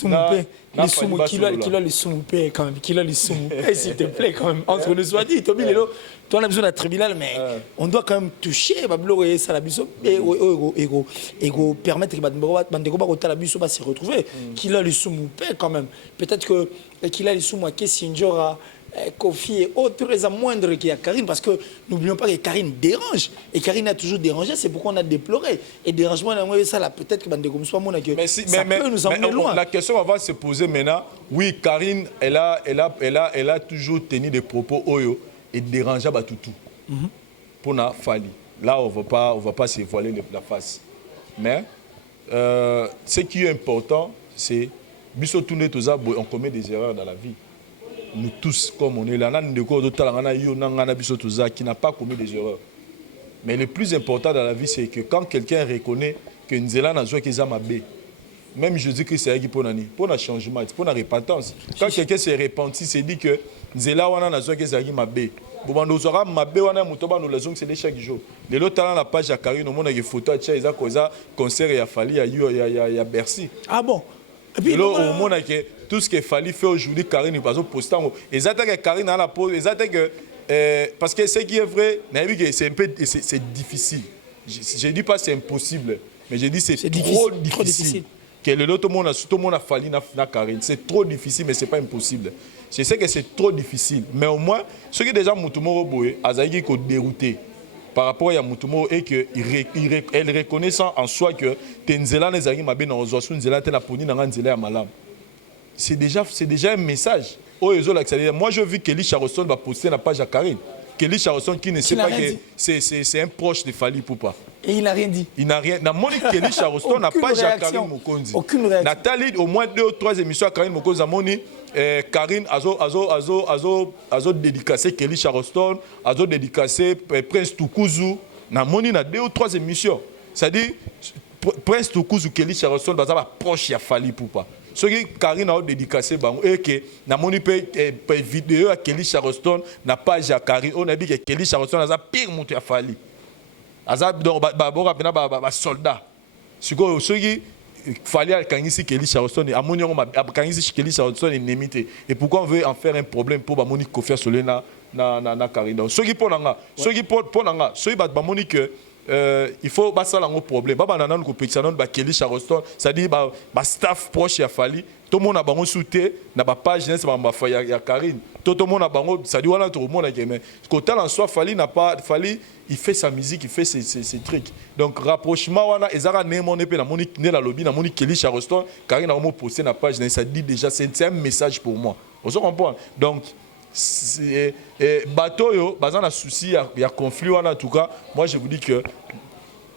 les soumou qui l'a les soumouper quand même qui l'a les soumouper s'il te plaît quand même entre nous soit dit Tobi Lelo toi on a besoin d'un tribunal mais on doit quand même toucher bablo et ça la biso ego permettre que bandeko ba kota la biso va se retrouver qu'il a les soumouper quand même peut-être que qu'il a les soumou à Kisinjora Koffi et autres les moindres qu'il y a Karine parce que n'oublions pas que Karine dérange et Karine a toujours dérangé c'est pourquoi on a déploré et dérangement ça là peut-être que bandeko soit mon que ça peut nous emmener loin. La question va se poser maintenant. Oui, Karine elle a toujours tenu des propos oyo et dérangeable à tout pour na Fali. Là on va pas se voiler la face. Mais ce qui est important c'est biso tourner tous on commet des erreurs dans la vie. Nous tous, comme on est là, qui n'a pas commis des erreurs. Mais le plus important dans la vie, c'est que quand quelqu'un reconnaît que Nzela n'a joué qu'ils ont même Jésus-Christ c'est pour un changement, pour la repentance. Quand quelqu'un s'est repenti, c'est dit que Nzela n'a joué qu'ils ont mabé. Bon, nous aurons mabé, on a moutoba, nous les c'est chaque jour. Les autres dans la page à Karine, nous avons des photos à Tchaïza, concert et à Fali, il y a Bercy. Ah bon? Et puis là, au monde, tout ce qu'il fallait faire aujourd'hui, Karine, par exemple, postant. Et ça, que Karine a la pause, et ça, que. Parce que ce qui est vrai, c'est difficile. Je ne dis pas que c'est impossible, mais je dis que c'est trop difficile. Que tout le monde a fallu na Karine. C'est trop difficile, mais ce n'est pas impossible. Je sais que c'est trop difficile, mais au moins, ce qui est déjà Mutumoro Boye, Azaïki est dérouté par rapport à Mutumoro et qu'elle reconnaissant en soi que Tenzela Nezari Mabé dans Ozoasun Nzela Tenaponi dans Nzela Malam. C'est déjà un message. Moi, je vu Kelly Charleston va poster la page à Karine. Kelly Charleston qui ne sait pas que c'est un proche de Fali Poupa. Et il n'a rien dit. Il n'a rien. Kelly Charleston n'a pas à Karine Mokonzi. Aucune réaction. Nathalie, au moins 2 ou 3 émissions à Karine Mokonzi. Karine a dédicacé Kelly Charleston, a dédicacé Prince Tukuzu. Na 2 ou 3 émissions. C'est-à-dire, Prince Tukuzu, Kelly Charleston, va être proche de Fali Poupa. Ce que Karine a dédicacé, et que na moni pe vidéo à Kelly Charleston n'a pas à Karine. On a dit que Kelly Charleston a pire monté à Fali. Azab donc ba soldat. Ce qui fallait à Kelly Charleston et à moni on Kelly Charleston est némité. Et pourquoi on veut en faire un problème pour ba moni Koffi Solena na Karine. Ce qui pour nanga, ce qui pour nanga, ce qui ba moni que il faut pas ça un problème. Baba nana nous compétition ba Kelly Charleston, ça dit ba staff proche ya Fali. Tout le monde a bango souté na ba page jeunesse ba fa ya Karine. Tout le monde a bango, ça dit voilà tout le monde a mais côté en soi Fali n'a pas Fali, il fait sa musique, il fait ses trucs. Donc rapprochement wana ezara né mon épée na moni né la lobby na moni Kelly Charleston, Karine a mo posté na page jeunesse, ça dit déjà c'est un message pour moi. On se comprend. Donc bateau yo bazan na souci il y a conflit en tout cas moi je vous dis que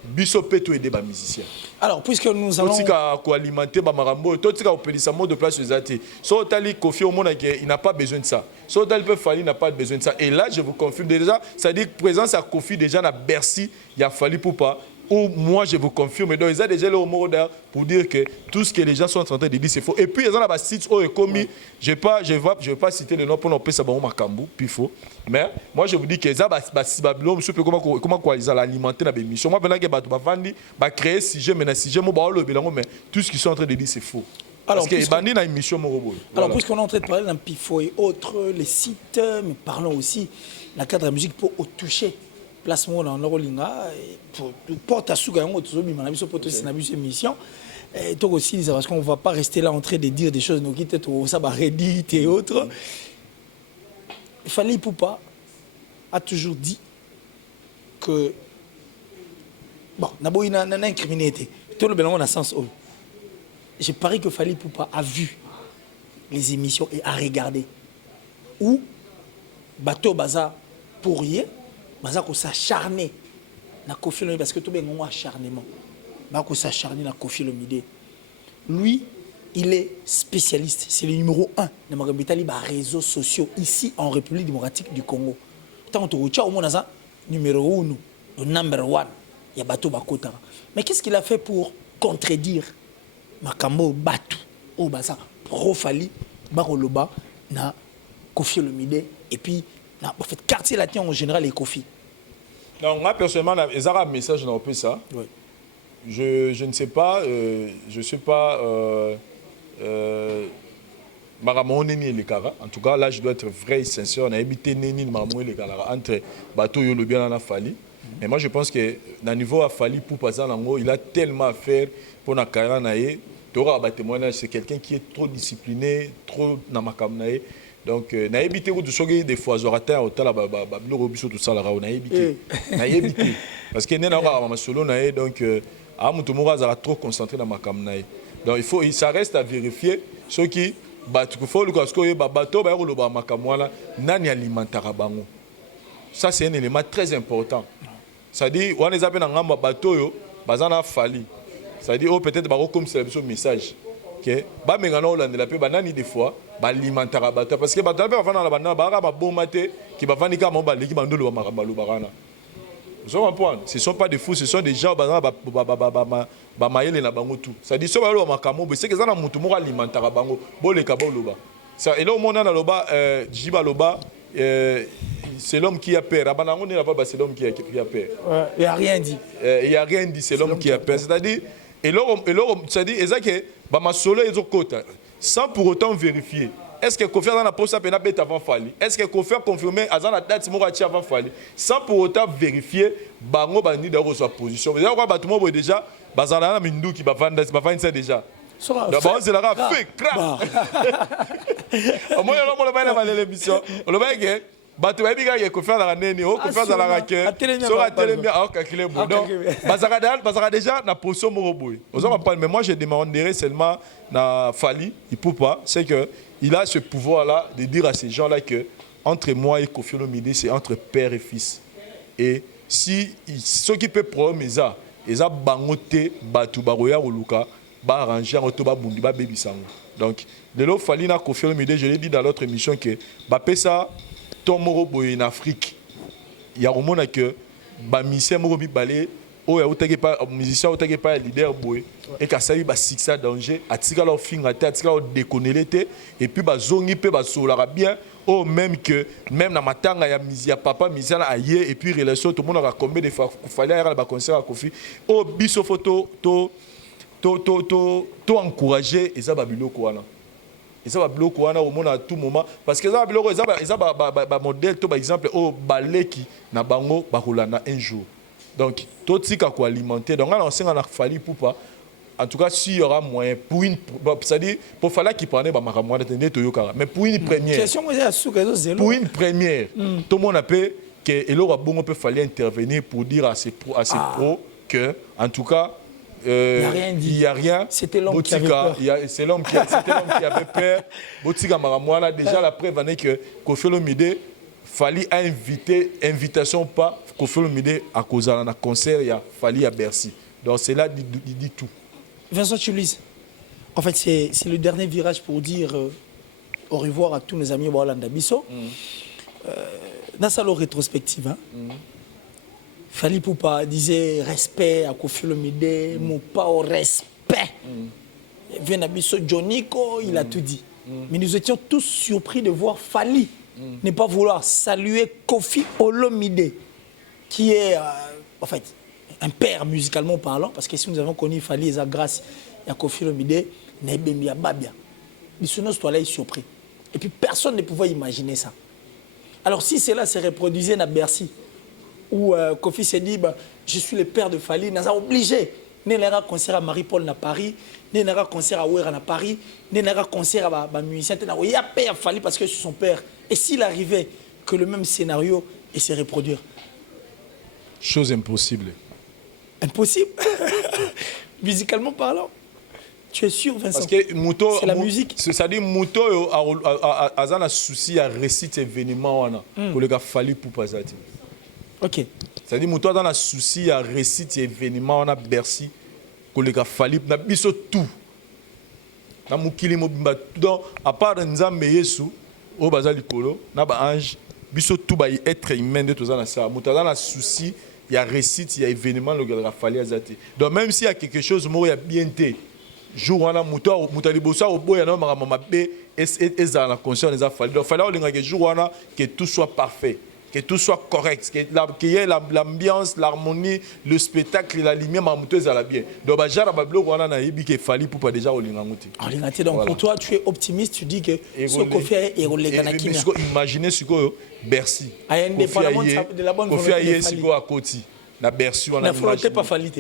biso peut aider les musiciens. Alors puisque nous allons alimenter ba marambo tout tika opélisa mot de place aux athées so tali Koffi au monde il n'a pas besoin de ça so tali peut Fali n'a pas besoin de ça et là je vous confirme déjà ça dit que présence à Koffi déjà na Bercy il a fallu pour pas ou moi je vous confirme donc ils ont déjà le mot pour dire que tout ce que les gens sont en train de dire c'est faux et puis ils ont la site où est commis je vais pas citer le nom pour n'empêcher ça bon Makambu puis faux mais moi je vous dis que ça l'homme super comment quoi ils ont alimenter la émission moi maintenant que ba vandi ba créer sujet mais sujet mo ba le belango mais tout ce qu'ils sont en train de dire c'est faux. Alors, parce que bandi na émission mo robot. Alors puisqu'on est en train de parler d'un pifo et autres les sites mais parlons aussi la cadre de la musique pour au toucher placement on a rolinga porte à souga yango tozobima na biso poto na biso émission et donc aussi parce qu'on va pas rester là en train de dire des choses nous quitte tout ça va Reddit et autres. Fally Ipupa a toujours dit que bon n'abo ina incriminité tout le belango na sens où je parie que Fally Ipupa a vu les émissions et a regardé où bateau baza pourrier baza ko s'acharner na Koffi Olomide parce que tout bien un acharnement baza ko s'acharner na Koffi Olomide. Lui il est spécialiste, c'est le numéro 1 de Magabitali par réseaux sociaux ici en République démocratique du Congo. Tant que tu as au moins numéro 1, le number 1, il y a bateau bakota. Mais qu'est-ce qu'il a fait pour contredire Makambo Batu au Basa pro Fally Baroloba na Koffi Olomide et puis en fait quartier latin en général et Koffi. Non, moi personnellement, ils ont un message dans ça. Oui. Je ne sais pas, je ne sais pas. En tout cas, là, je dois être vrai et sincère. On a habité entre bateau et le bien en Fally. Mais moi, je pense que dans le niveau à Fally, il a tellement à faire pour la carrière. C'est quelqu'un qui est trop discipliné, trop dans ma carrière. Donc, on a habité des fois, on a tout ça, on a habité. Parce que nous solo, donc, a trop concentré dans ma carrière. Donc, ça reste à vérifier. Ceux qui ça, c'est un élément très important. C'est-à-dire, on les appelle un bateau, bazana Fally. C'est-à-dire, peut-être comme c'est le message. Okay. Ba mengana Hollande la pe banani des fois ba alimentara bateau parce que bateau ba fana la bana ba ba bon maté qui ba fani ka mo ba leki bandolo ba makabalo barana. Vous comprenez? Ce ne sont pas des fous, ce sont des gens qui maïle na bango tout. Ça dit, si vous avez makamo, c'est que ça na mutu mo alimentara bango, bo le kabo loba. Ça et là au monde na loba jiba loba c'est l'homme qui a peur. Abanango ne pas c'est l'homme qui a peur. Il y a rien dit. Il y a rien dit, c'est l'homme qui a peur. C'est-à-dire et là c'est-à-dire exactement ba ma solo ezo kota sans pour autant vérifier. Est-ce que Koffi a posé un peu avant Fally? Est-ce que Koffi a confirmé à la date avant Fally? Sans pour autant vérifier, Bango Bandi dans sa position. Vous avez tout le monde déjà, Bazana Mindou qui va vendre ça déjà. D'abord, c'est la fait crack. Au moins, on va aller à l'émission. On va aller. Bato ebiga ye Koffi la neni o Koffi za la raquette so la télémia o calculer bon donc bazaka déjà na position moroboy ozo pas mais moi je demanderais seulement na Fally Ipupa c'est que il a ce pouvoir là de dire à ces gens là que entre moi et Koffi Olomide c'est entre père et fils et si ce qui peut problème ça bangote batu baroya oluka ba arranger auto ba bundi ba bebisango donc de l'eau Fally na Koffi Olomide je l'ai dit dans l'autre émission que ba pesa Tomoro boy en Afrique, il y a au monde que ba musicien moro bi balé o ya utake pas musicien utake pas leader boy et ka sali ba sixa danger atika leur finga te atika leur déconner l'été et puis ba zongi pe ba solara bien au même que même na matanga ya musicien papa musicien aye et puis relation tout le monde a combien de fois fallait aller ba concert à Koffi o biso photo to encourager et ça ba biloko wana. Et ça va bloquer au monde à tout moment parce que ça va bloquer ça va modèle par exemple au ballet qui na bango bakulana un jour donc tout ce qui a alimenter donc on sait qu'on a Fally Ipupa en tout cas s'il y aura moyen pour une c'est-à-dire pour Fally qui prenait mais pour une première tout le monde a peur que et là bon on peut falloir intervenir pour dire à ces pros que en tout cas il n'y a rien. C'était l'homme qui avait peur. C'est l'homme qui avait peur. Botika Maramouana, déjà la preuve est que Koffi Olomide, Fally a invitation pas Koffi Olomide à cause d'un concert, il y a Fally à Bercy. Donc c'est là il dit tout. Vincent Tulis, en fait c'est le dernier virage pour dire au revoir à tous nos amis au Hollande Bisso. Dans sa rétrospective, hein. Fally Ipupa disait respect à Koffi Olomide, mon pas au respect. Venabiso Joniko, il a tout dit. Mais nous étions tous surpris de voir Fally ne pas vouloir saluer Koffi Olomide, qui est en fait un père musicalement parlant, parce que si nous avons connu Fally et grâce à Koffi Olomide, Nebemia Babia. Mais ce notre là est surpris. Et puis personne ne pouvait imaginer ça. Alors si cela se reproduisait à Bercy, où Kofi s'est dit, bah, je suis le père de Fally, nous avons obligé. Nous avons un concert à Marie-Paul à Paris, nous avons un concert à Ouera à Paris, nous avons un concert à musicien, nous avons un père Fally parce que c'est son père. Et s'il arrivait que le même scénario et se reproduire? Chose impossible. Impossible. Musicalement parlant. Tu es sûr, Vincent? Parce que Mouto, c'est la musique. C'est-à-dire Mouto a un souci à réciter événement pour le gars Fally pour passer. Ok. C'est-à-dire Mouto a un souci à réciter événement on a Bercy pour le gars Fally na biso tout. Na mukili mobimba donc à part Nzambe Yesu au bazali kolo na ba ange biso tout ba être humain de tout ça na ça. Mouto a un souci il y a récite, il y a événement le gars Fally azati. Donc même s'il y a quelque chose moi il y a bien été jour on a Mouto libosa au boya na mama be et za la conscience des Fally. Donc Fally on a que jour on a que tout soit parfait, que tout soit correct, qu'il y ait l'ambiance, l'harmonie, le spectacle, la lumière, ma Mouto ça la bien. Donc bah jara ba blog on a na yebi que Fally pour pas déjà au lingamuti. Donc voilà. Pour toi tu es optimiste, tu dis que ce qu'on fait est relé kanakina. Imaginez ce que Bercy. Indépendamment de la bonne volonté de Fally. À côté na Bercy on a la volonté pas Fally.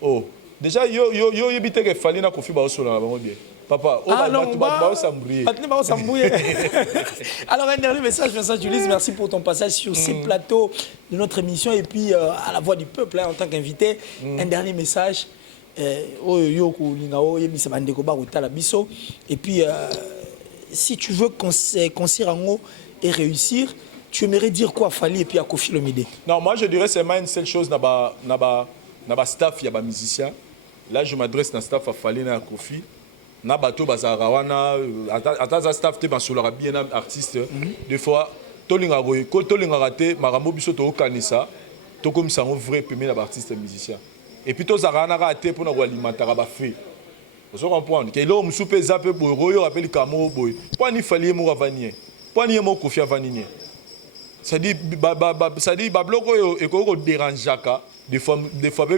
Oh, déjà yo yebite que Fally na Kofi ba solo na bango bien. Papa, alors un dernier message, Vincent Julis, merci pour ton passage sur ces plateaux de notre émission et puis à la voix du peuple hein, en tant qu'invité. Un dernier message. Et puis si tu veux concert en haut et réussir, tu aimerais dire quoi à Fally et puis à Kofi Olomide? Non, moi je dirais seulement une seule chose, na staff, il y a des musiciens. Là je m'adresse à staff à Fally et à Kofi. Na bato bazara wana ataza staff te basola bien artiste des fois tolinga roye ko tolinga raté marambo biso to kanisa to comme ça on vrai premier artiste musicien et puis to zara na raté pour na alimenter ba fait vous comprendre que là musu pe zape boy royo appelle kamo boy pour ni Fally mo ravanier pour ni mo Kofi avaninier ça dit ba bloko yo e ko dérangeaka des fois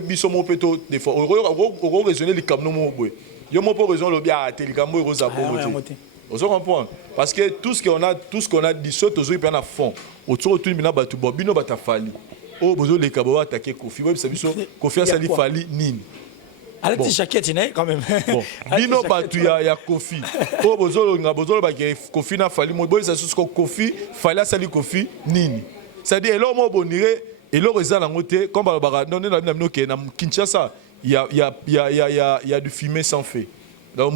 biso mo peto des fois o raisonner les kamno mo boy. Yo mo pour raison le bien à télégambo et rosa beauté. Vous comprenez? Parce que tout ce qu'on a dit saute aux yeux à fond. Autour de tout bina batu bobino bata Fally. Oh bozo les kabo attaquer Kofi. Ouais ça biso Kofi a sali Fally nini. Allez ti jaquette né quand même. Bon. Bino batu ya Kofi. Oh bozo ba Kofi na Fally mo bozo ça ko Kofi Fally a sali Kofi nini. Ça dit elo mo bonire elo reza na ngote comme ba non na ke na Kinshasa. Il y a du fumer sans fait. Donc,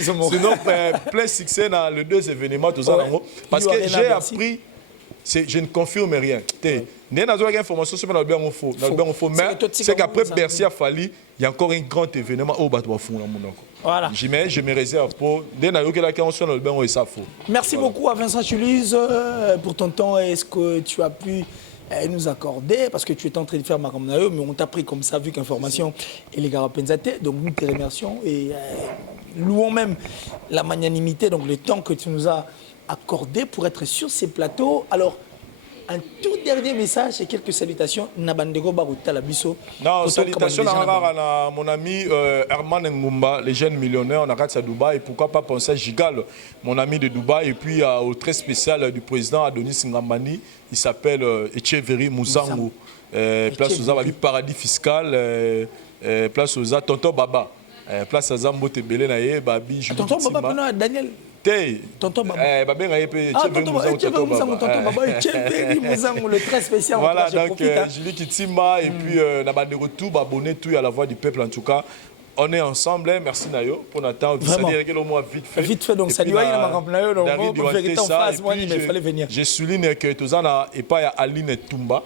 sinon, plein succès dans les deux événements, tout ça. Parce que j'ai appris, je ne confirme rien. Il y a une information sur le bien faux. Mais c'est qu'après Bercy a Fally, il y a encore un grand événement au bateau fond. Voilà. Je me réserve pour. Merci beaucoup à Vincent Julis pour ton temps et ce que tu as pu nous accorder parce que tu étais en train de faire Makamnayo, mais on t'a pris comme ça vu qu'information et les gars Penzate. Donc nous te remercions et louons même la magnanimité, donc le temps que tu nous as accordé pour être sur ces plateaux. Alors, un tout dernier message et quelques salutations. Nabandego Baruta Labiso. Non, salutations à mon ami Herman Ngumba, les jeunes millionnaires, on a à Dubaï. Et pourquoi pas penser à Gigal, mon ami de Dubaï. Et puis au très spécial du président Adonis Ngambani, il s'appelle Echeverry Mouzango. Place aux Ababi Paradis Fiscal, place aux Tonton Baba. Place à Zambote Belenaye, Babi, Tonton Baba, Daniel. Tonton Baba. Le très spécial. Voilà, donc Julie Kitima et puis Nabande Retour, abonné tout à la voix du peuple en tout cas. On est ensemble, hein. Merci Nayo pour notre vite fait. Vite fait, donc ça lui a il fallait venir. Je souligne que Tozana et pas Aline Tumba,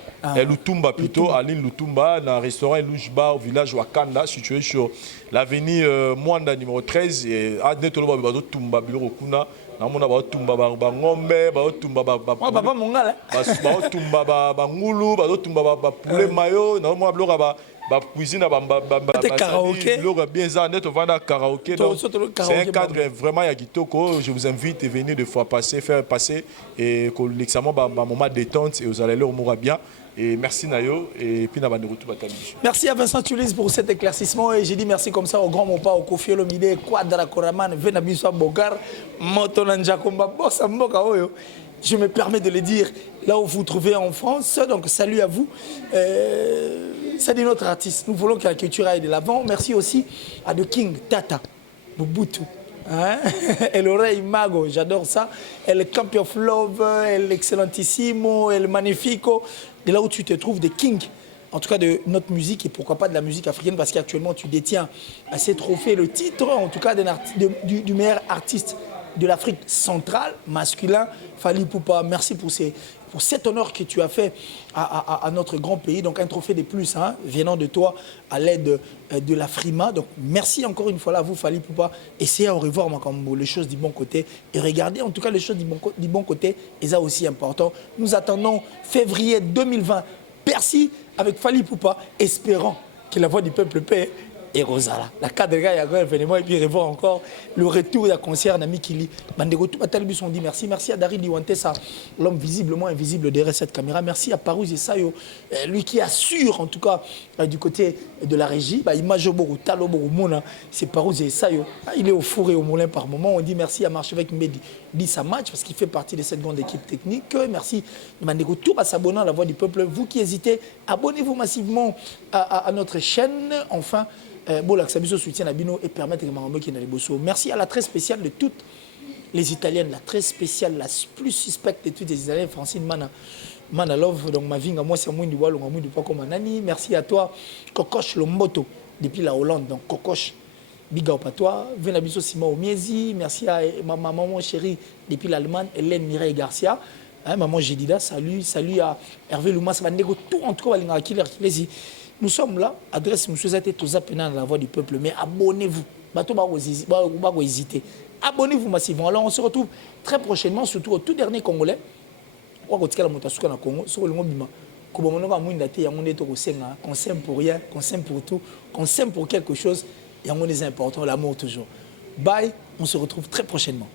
Lutumba plutôt, Aline Lutumba, dans un restaurant Louche Bar au village Wakanda, situé sur l'avenue Mwanda numéro 13. Et à Netolo Tumba, Bureau Kuna. namona baotumba bangombe baotumba papa mongala baotumba bangulu baotumba poulet mayo namona bloka cuisine karaoké bien ça net vendre karaoké donc c'est un cadre vraiment ya kitoko. Je vous invite à venir deux fois faire passer et que l'examen moment détente et vous allez leur mourra bien. Et merci Nayo et puis na banderoute batami. Merci à Vincent Tulis pour cet éclaircissement et j'ai dit merci comme ça au grand mon pas au Kofi Olomide Quadra Koraman Venabiso Bogar Motonanja Komba Bossa Mboka Oyo Je me permets de le dire là où vous vous trouvez en France. Donc, salut à vous. C'est notre artiste. Nous voulons que la culture aille de l'avant. Merci aussi à The King Tata Mobutu. Hein? El Rey Mago, j'adore ça. El Campion of Love, El Excellentissimo, El Magnifico. De là où tu te trouves, The King. En tout cas de notre musique et pourquoi pas de la musique africaine parce qu'actuellement tu détiens à ces trophées le titre en tout cas du meilleur artiste de l'Afrique centrale, masculin, Fally Ipupa. Merci pour cet honneur que tu as fait à notre grand pays. Donc un trophée de plus hein, venant de toi à l'aide de la Frima. Donc merci encore une fois là à vous Fally Ipupa. Essayez de revoir les choses du bon côté et regardez en tout cas les choses du bon côté et ça aussi important. Nous attendons février 2020. Bercy avec Fally Ipupa, espérant que la voix du peuple paie et Rosala. La cadre il y a un événement et puis revoir encore le retour d'un concert d'Ami Kili. On dit merci. Merci à Dari Liwantesa, l'homme visiblement invisible derrière cette caméra. Merci à Parouze Sayo, lui qui assure en tout cas du côté de la régie. Image Boru, Talo Boru Mona, c'est Parouze Sayo. Il est au four et au moulin par moment. On dit merci à Marchevêque Medi. Dit sa match parce qu'il fait partie de cette grande équipe technique. Merci Mandego tout à s'abonner à la voix du peuple. Vous qui hésitez, abonnez-vous massivement à notre chaîne. Enfin, soutien à Bino et permettre que merci à la très spéciale de toutes les Italiennes, la très spéciale, la plus suspecte de toutes les Italiennes, Francine Manalov. Donc ma vie, moi c'est moi du Wallon, moi du Paco Manani. Merci à toi, Kokoche Lomboto, depuis la Hollande. Donc Kokoche, big up à toi. Venabiso Sima Omiezi. Merci à ma maman chérie depuis l'Allemagne, Hélène Mireille Garcia. Hein, maman Jedida, salut à Hervé Loumas, tout en tout cas, nous sommes là, adresse monsieur Zate Toza Pénan, la voix du peuple, mais abonnez-vous. Abonnez-vous massivement. Alors on se retrouve très prochainement, surtout au tout dernier Congolais. On s'aime pour rien, qu'on s'aime pour tout, qu'on s'aime pour quelque chose, et on est important, l'amour toujours. Bye, on se retrouve très prochainement.